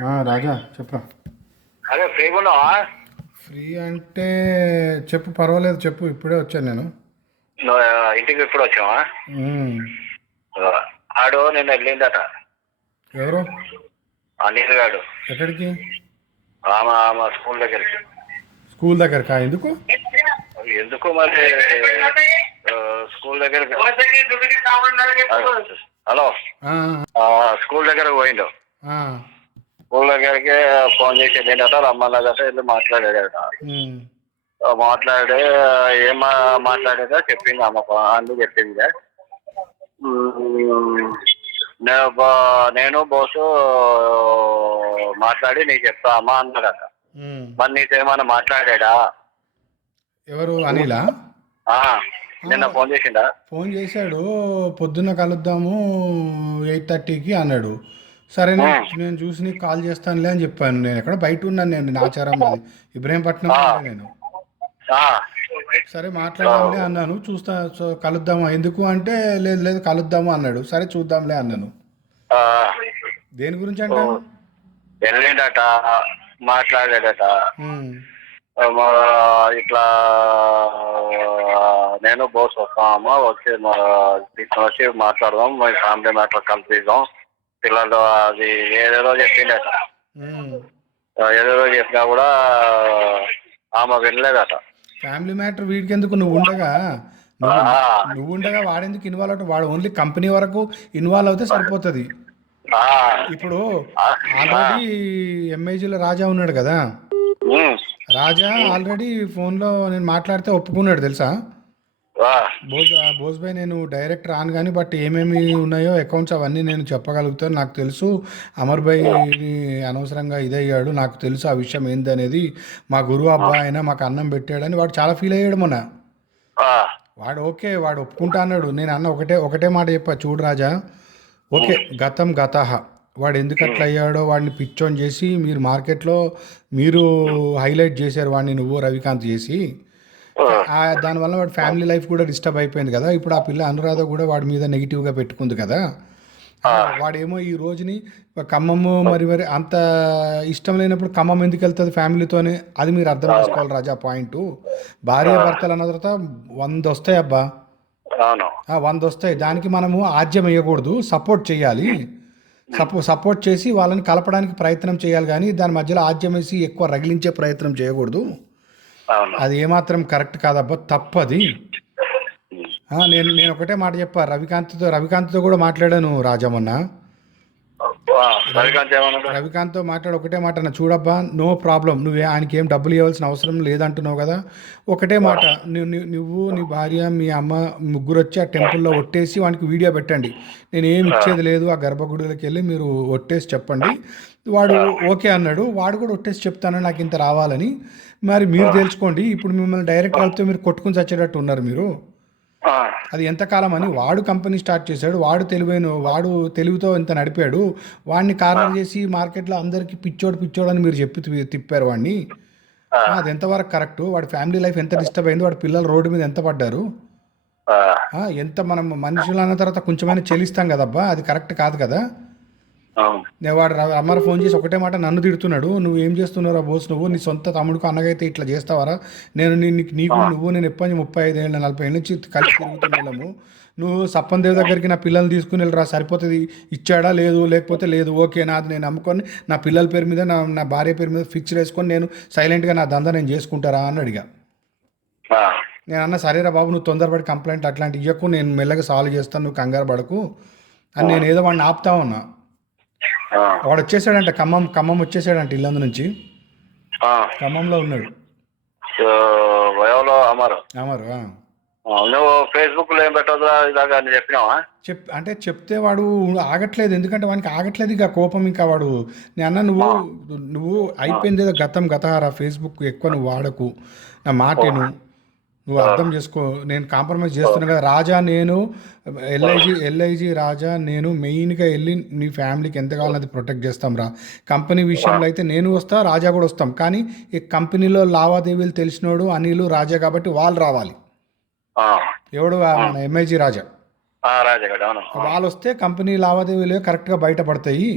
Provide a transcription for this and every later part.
రాజా చెప్పరా. అదే ఫ్రీగా ఉన్నావా? ఫ్రీ అంటే చెప్పు, పర్వాలేదు చెప్పు, ఇప్పుడే వచ్చాను నేను. నువ్వు ఇంటికి ఇప్పుడు వచ్చావా? ఉమ్, ఆడు నేను వెళ్ళిందట ఎవరు? అనిల్ గాడు. ఎక్కడికి? ఆమె స్కూల్ దగ్గరికి. స్కూల్ దగ్గరకా? ఎందుకు? ఎందుకు మరి? ఆ, స్కూల్ దగ్గరికి. హలో. ఆ, స్కూల్ దగ్గరకు పోయిండు. ఆ, స్కూల్ దగ్గరికి ఫోన్ చేసి వెళ్ళిందట, రమ్మన్నదట, వెళ్ళి మాట్లాడాడట. ఉమ్, మాట్లాడే ఏం మాట్లాడేదో చెప్పింది అమ్మ, అన్ని చెప్పింది. ఉమ్, నేను బోసు మాట్లాడి నీకు చెప్తా అమ్మా అన్నాడట. ఉమ్. మరి నీతో ఏమన్నా మాట్లాడా? ఎవరు? అనిలా? ఆ, నిన్న ఫోన్ చేసిండా? ఫోన్ చేశాడు, పొద్దున్న కలుద్దాము 8:30కి అన్నాడు. సరే నేను చూసి నీకు కాల్ చేస్తానులే అని చెప్పాను. నేను ఎక్కడ బయట ఉన్నాను, నేను నాచారం అది ఇబ్రహీంపట్నం నేను. ఆ, సరే మాట్లాడదాంలే అన్నాను. చూస్తా, కలుద్దామా ఎందుకు అంటే, లేదు లేదు కలుద్దాము అన్నాడు. సరే చూద్దాంలే అన్నాను. ఆ, దేని గురించి అంట? వెళ్ళిండట, మాట్లాడాడట. ఉమ్, ఇట్లా నేను బోస్ వస్తామమ్మా, వచ్చి తీసుకొని వచ్చి మాట్లాడదాం, మీ ఫ్యామిలీ మ్యాటర్ కలిపిద్దాం, పిల్లలు అది ఏదేదో చెప్పిండట. ఉమ్. ఏదేదో చెప్పినా కూడా ఆమె వినలేదట. ఫ్యామిలీ మ్యాటర్ వీడికి ఎందుకు? నువ్వు ఉండగా వాడెందుకు ఇన్వాల్వ్ అవుతావు? వాడు ఓన్లీ కంపెనీ వరకు ఇన్వాల్వ్ అవుతే సరిపోతుంది. ఆ, ఇప్పుడు ఆ, ఆ, ఆల్రెడీ ఎంఐజీలో రాజా ఉన్నాడు కదా. ఉమ్, రాజా ఆల్రెడీ ఫోన్లో నేను మాట్లాడితే ఒప్పుకున్నాడు తెలుసా. ఆ, బోస్బాయ్ నేను డైరెక్ట్ రాను కానీ, బట్ ఏమేమి ఉన్నాయో అకౌంట్స్ అవన్నీ నేను చెప్పగలుగుతాను, నాకు తెలుసు. అమర్ భాయ్ అనవసరంగా ఇదయ్యాడు, నాకు తెలుసు ఆ విషయం ఏంది అనేది. మా గురువు అబ్బాయి అయినా మాకు అన్నం పెట్టాడని వాడు చాలా ఫీల్ అయ్యాడు మొన్న. ఆ, వాడు ఓకే, వాడు ఒప్పుకుంటా అన్నాడు. నేను అన్న ఒకటే ఒకటే మాట చెప్పా, చూడు రాజా, ఓకే గతం గతహ. వాడు ఎందుకు అట్లా అయ్యాడో వాడిని పిచ్చోని చేసి మీరు మార్కెట్లో మీరు హైలైట్ చేశారు వాడిని, నువ్వు రవికాంత్ చేసి. దానివల్ల వాడి ఫ్యామిలీ లైఫ్ కూడా డిస్టర్బ్ అయిపోయింది కదా. ఇప్పుడు ఆ పిల్ల అనురాధ కూడా వాడి మీద నెగిటివ్గా పెట్టుకుంది కదా. వాడేమో ఈ రోజుని ఖమ్మము మరి అంత ఇష్టం లేనప్పుడు ఖమ్మం ఎందుకు వెళ్తుంది ఫ్యామిలీతోనే? అది మీరు అర్థం చేసుకోవాలి రాజా. పాయింట్, భార్య భర్తలు అన్న తర్వాత 100 వస్తాయి అబ్బా, అవును. 100 వస్తాయి. దానికి మనము ఆజ్యం వేయకూడదు, సపోర్ట్ చేయాలి. సపోర్ట్ చేసి వాళ్ళని కలపడానికి ప్రయత్నం చేయాలి, కానీ దాని మధ్యలో ఆజ్యం వేసి ఎక్కువ రగిలించే ప్రయత్నం చేయకూడదు. అవును. అది ఏమాత్రం కరెక్ట్ కాదబ్బా, తప్పది. నేను నేను ఒకటే మాట చెప్పా, రవికాంత్తో కూడా మాట్లాడాను రాజా మొన్న. రవికాంత్ ఏమన్నాడు? రవికాంత్తో మాట్లాడి ఒకటే మాట అన్న, చూడబ్బా నో ప్రాబ్లం, నువ్వే ఆయనకి ఏం డబ్బులు ఇవ్వాల్సిన అవసరం లేదంటున్నావు కదా. ఒకటే మాట, నువ్వు నీ భార్య మీ అమ్మ ముగ్గురు వచ్చి ఆ టెంపుల్లో ఒట్టేసి వానికి వీడియో పెట్టండి. నేను ఏమి ఇచ్చేది లేదు, ఆ గర్భగుడిలోకి వెళ్ళి మీరు ఒట్టేసి చెప్పండి. వాడు ఓకే అన్నాడు. వాడు కూడా ఒట్టేసి చెప్తాను నాకు ఇంత రావాలని. మరి మీరు తెలుసుకోండి, ఇప్పుడు మిమ్మల్ని డైరెక్ట్ కలిపితే మీరు కొట్టుకుని చచ్చేటట్టు ఉన్నారు మీరు. అది ఎంతకాలం అని వాడు కంపెనీ స్టార్ట్ చేశాడు, వాడు తెలివితో ఇంత నడిపాడు. వాడిని కార్నర్ చేసి మార్కెట్లో అందరికీ పిచ్చోడు అని మీరు చెప్పి తిప్పారు వాడిని. అది ఎంతవరకు కరెక్టు? వాడి ఫ్యామిలీ లైఫ్ ఎంత డిస్టర్బ్ అయింది, వాడి పిల్లలు రోడ్డు మీద ఎంత పడ్డారు. ఎంత మనం మనుషులు అన్న తర్వాత కొంచెమైనా చెల్లిస్తాం కదబ్బా, అది కరెక్ట్ కాదు కదా. వాడు అమ్మరు ఫోన్ చేసి ఒకటే మాట నన్ను తిడుతున్నాడు, నువ్వు ఏం చేస్తున్నారా బోస్, నువ్వు నీ సొంత తమ్ముడికి అన్నగైతే ఇట్లా చేస్తావారా? నేను ఎప్పటి నుంచి 35 ఏళ్ళ 40 ఏళ్ళ నుంచి కలిసి తిరుగుతున్నాము. నువ్వు సప్పన్ దేవ్ దగ్గరికి నా పిల్లల్ని తీసుకుని వెళ్ళరా సరిపోతుంది, ఇచ్చాడా లేదు, లేకపోతే లేదు, ఓకే నాది నేను నమ్ముకొని నా పిల్లల పేరు మీద నా భార్య పేరు మీద ఫిక్స్డ్ వేసుకొని నేను సైలెంట్గా నా దందా నేను చేసుకుంటారా అని అడిగా. నేను అన్న సరేరా బాబు, నువ్వు తొందరపడి కంప్లైంట్ అట్లాంటి ఇవ్వకు, నేను మెల్లగా సాల్వ్ చేస్తాను, నువ్వు కంగారు పడకు అని నేను ఏదో వాడిని ఆపుతా ఉన్నా. వాడు వచ్చేసాడంట, ఖమ్మం వచ్చేసాడంట, ఇల్లందు నుంచి ఖమ్మంలో ఉన్నాడు. అమరు. నువ్వు ఫేస్బుక్ లో ఏం పెట్టదురా ఇలాగా అని చెప్పినావా? అంటే చెప్తే వాడు ఆగట్లేదు, ఎందుకంటే వానికి ఆగట్లేదు ఇక కోపం. ఇంకా వాడు నేను అన్న, నువ్వు అయిపోయింది ఏదో గతం గతహారా, ఫేస్బుక్ ఎక్కువ నువ్వు వాడకు, నా మాటేను, నువ్వు అర్థం చేసుకో. నేను కాంప్రమైజ్ చేస్తున్నా కదా రాజా, నేను ఎల్ఐజీ రాజా, నేను మెయిన్గా వెళ్ళి నీ ఫ్యామిలీకి ఎంత కావాలో అది ప్రొటెక్ట్ చేస్తాం రా. కంపెనీ విషయంలో అయితే నేను వస్తా, రాజా కూడా వస్తాం, కానీ ఈ కంపెనీలో లావాదేవీలు తెలిసినోడు అనిలు రాజా కాబట్టి వాళ్ళు రావాలి. ఎవడు? మన ఎంఐజీ రాజా. వాళ్ళు వస్తే కంపెనీ లావాదేవీలు కరెక్ట్గా బయటపడతాయి.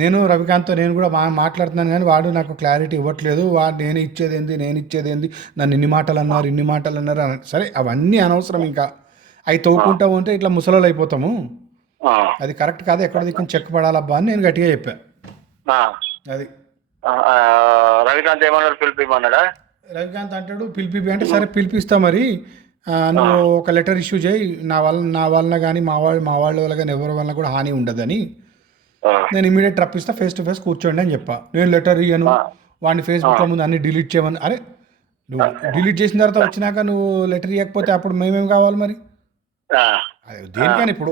నేను రవికాంత్తో నేను కూడా మాట్లాడుతున్నాను, కానీ వాడు నాకు క్లారిటీ ఇవ్వట్లేదు. వాడు నేను ఇచ్చేది ఏంది, నన్ను ఇన్ని మాటలు అన్నారు సరే అవన్నీ అనవసరం. ఇంకా అవి తవ్వుకుంటా ఉంటే ఇట్లా ముసలోళ్ళు అయిపోతాము, అది కరెక్ట్ కాదు, ఎక్కడ దిక్కుని చెక్ పడాలబ్బా అని నేను గట్టిగా చెప్పాను. అది రవికాంత్ ఏమన్నాడు, పిలిపిమన్నాడా? రవికాంత్ అంటాడు పిలిపి అంటే సరే పిలిపిస్తా, మరి నువ్వు ఒక లెటర్ ఇష్యూ చేయి, నా వలన కానీ మా వాళ్ళ వల్ల కానీ ఎవరి వల్ల కూడా హాని ఉండదని. నేను ఇమీడియట్ రప్పిస్తా, ఫేస్ టు ఫేస్ కూర్చోండి అని చెప్పా. నేను లెటర్ ఇయ్యను, వాడిని ఫేస్బుక్లో ముందు అన్ని డిలీట్ చేయమని. అరే నువ్వు డిలీట్ చేసిన తర్వాత వచ్చినాక నువ్వు లెటర్ ఇవ్వకపోతే అప్పుడు మేమేం కావాలి మరి? దేనికని ఇప్పుడు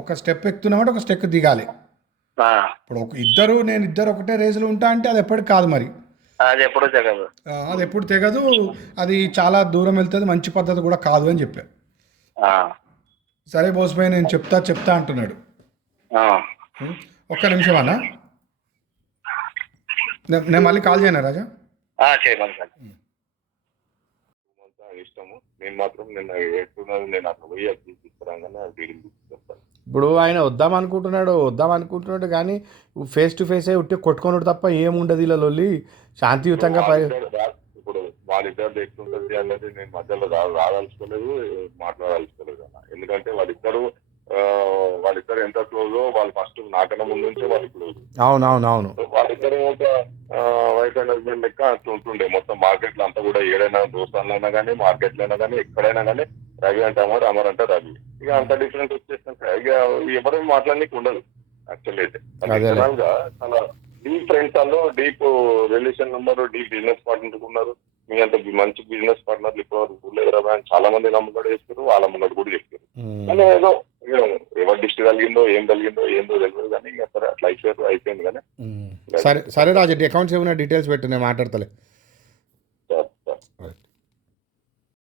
ఒక స్టెప్ ఎక్కుతున్నామంటే ఒక స్టెప్ దిగాలి. ఇప్పుడు నేను ఇద్దరు ఒకటే రేసులు ఉంటా అంటే అది ఎప్పటికి కాదు, మరి అది ఎప్పుడు తెగదు, అది చాలా దూరం వెళ్తుంది, మంచి పద్ధతి కూడా కాదు అని చెప్పా. సరే బోస్బాయ్ నేను చెప్తా అంటున్నాడు. ఒక్క నిమిషం అన్న, నేను మళ్ళీ కాల్ చేయనా రాజా? ఇష్టము. నేను మాత్రం నేను అక్కడ పోయి ఇప్పుడు ఆయన వద్దాం అనుకుంటున్నాడు కానీ ఫేస్ టు ఫేస్ ఉట్టి కొట్టుకొనుడు తప్ప ఏముండదు ఇలా లొల్లి. శాంతియుతంగా ఇప్పుడు వాళ్ళిద్దరు ఎట్లుంటుంది అనేది నేను మధ్యలో రాదలుచుకోలేదు, మాట్లాడాల్సుకోలేదు అన్న. ఎందుకంటే వాళ్ళిద్దరు ఎంత క్లోజో వాళ్ళు ఫస్ట్ నాకన్నా ముందు నుంచే వాళ్ళు క్లోజ్. అవును వాళ్ళిద్దరు ఒక వైఫ్ అండ్ హస్బెండ్ లెక్క అట్లా ఉంటుండే. మొత్తం మార్కెట్ లో అంతా కూడా ఏడైనా దోస్తాన్లైనా కానీ మార్కెట్ లో అయినా కానీ ఎక్కడైనా కానీ రవి అంటే అమర్ అంటే రవి. ఇక అంత డిఫరెన్స్ వచ్చేసినాక ఇక ఎవరు మాట్లాడడానికి ఉండదు. యాక్చువల్లీ అయితే జనరల్ గా చాలా డీప్ ఫ్రెండ్స్ వాళ్ళు, డీప్ రిలేషన్ ఉన్నారు, డీప్ బిజినెస్ పార్ట్నర్ ఉన్నారు. మీ అంత మంచి బిజినెస్ పార్ట్నర్లు ఇప్పుడు లేదు రవి అని చాలా మంది నమ్మకం చేస్తారు, వాళ్ళ ముందు కూడా చెప్తారు. కానీ ఏదో ఎవరు దిష్టి కలిగిందో ఏందో తెలియదు కానీ ఇంకా సరే అట్లా అయిపోయింది కానీ. సరే రాజు, అకౌంట్స్ ఏమైనా డీటెయిల్స్ పెట్టు, నేను మాట్లాడతలే.